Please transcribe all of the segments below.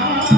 Ah.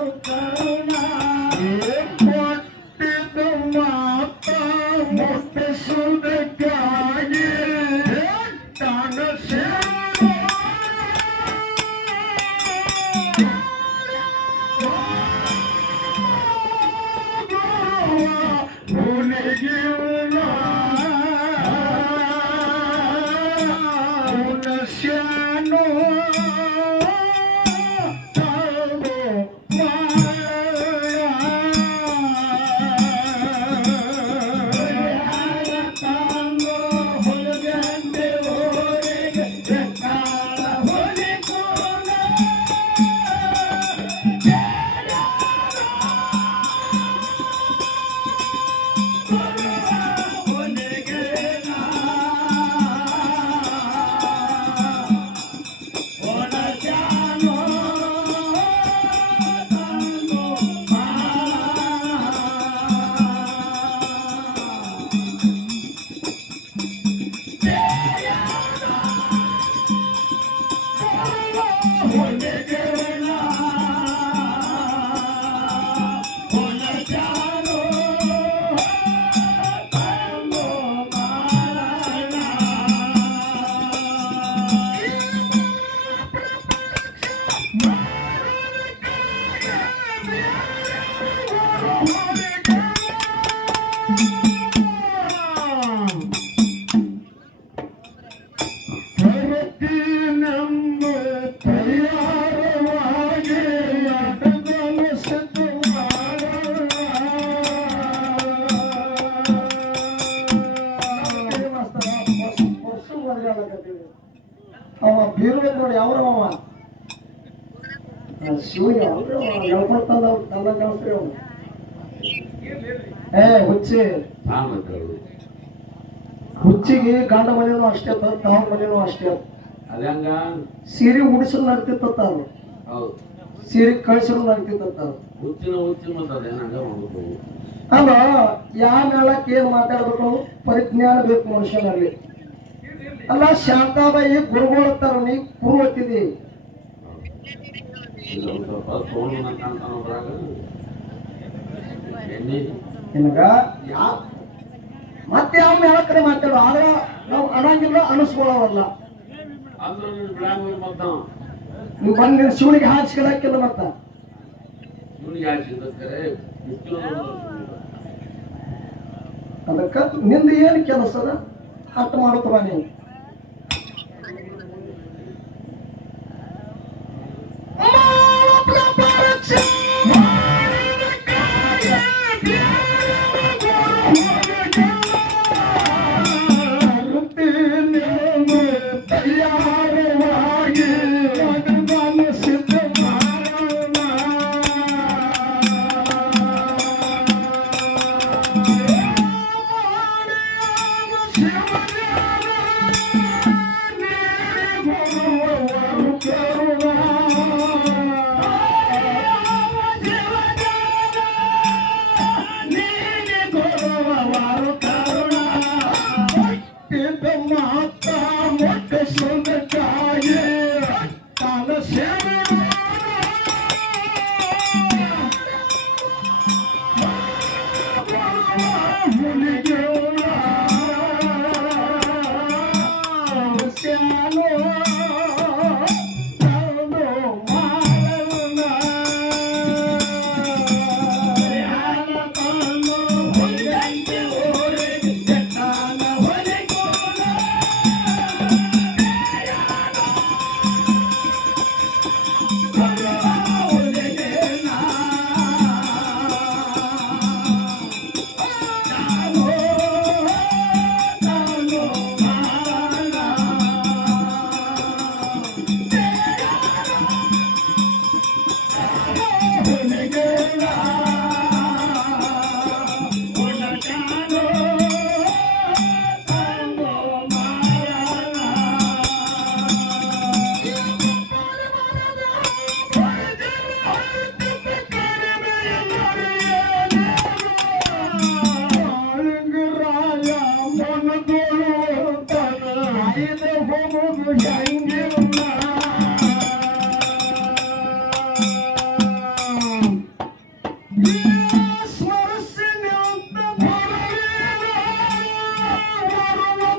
Nigeria. ಕಲ್ಸ್ರಿ ಅವ್ನು ಏ ಹುಚ್ಚಿ. ಹುಚ್ಚಿಗೆ ಗಂಡ ಮನೇನು ಅಷ್ಟೇ ತಾವ ಮನೇನು ಅಷ್ಟೇ. ಅದಂಗ? ಸೀರೆ ಉಡಿಸಲು ನಡ್ತಿತ್ತ ಹೌದು. ಸೀರೆ ಕಳಿಸಲು ನಡ್ತಿತ್ತ ಅವ್ರು ಹುಚ್ಚಿನ ಹುಚ್ಚಿನ ಅಲ್ಲ ಯಾವ ಹೇಳಕ್ ಏನ್ ಮಾತಾಡ್ಬೇಕು? ಪರಿಜ್ಞಾನ ಬೇಕು ಮನುಷ್ಯನಲ್ಲಿ. ಅಲ್ಲ ಶಾಂತಾಬಾಯಿ ಗುರುಗಳತ್ತಾರ ನೀ? ಕುರು ಓದ್ತಿದಿ ಇಲ್ಲ ಅವ್ನು ಯಾ? ಮತ್ತೆ ಯಾವ ಮೇಳ ಕಡೆ ಮಾಡ್ತಾರ ಆದ್ರ ನಾವು ಅನ್ನಂಗಿಲ್ಲ ಅನಿಸ್ಕೊಳ್ಳೋವಲ್ಲ. ಮತ್ತ ನೀವು ಬಂದ್ರೆ ಶಿವನಿಗೆ ಹಾಚಿಕೊಳ್ಳಕ್ಕಿಲ್ಲ ಮತ್ತ. ಅದಕ್ಕ ನಿಂದ ಏನು ಕೆಲಸ ಅದ ಅರ್ಥ ಮಾಡ್ತಾರ ನೀವು?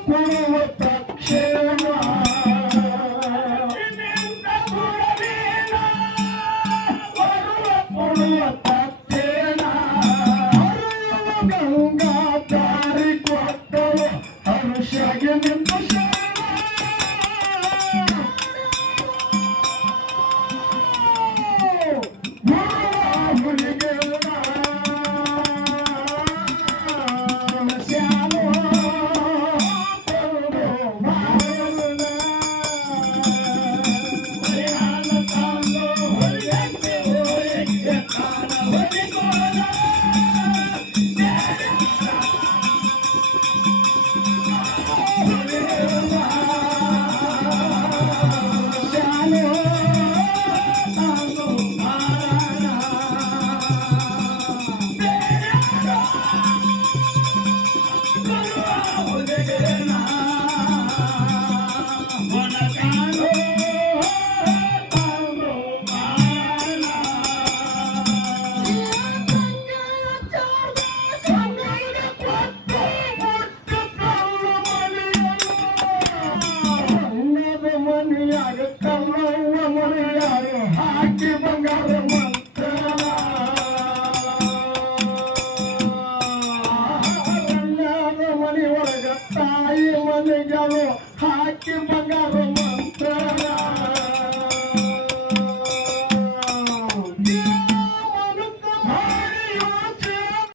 Thank you.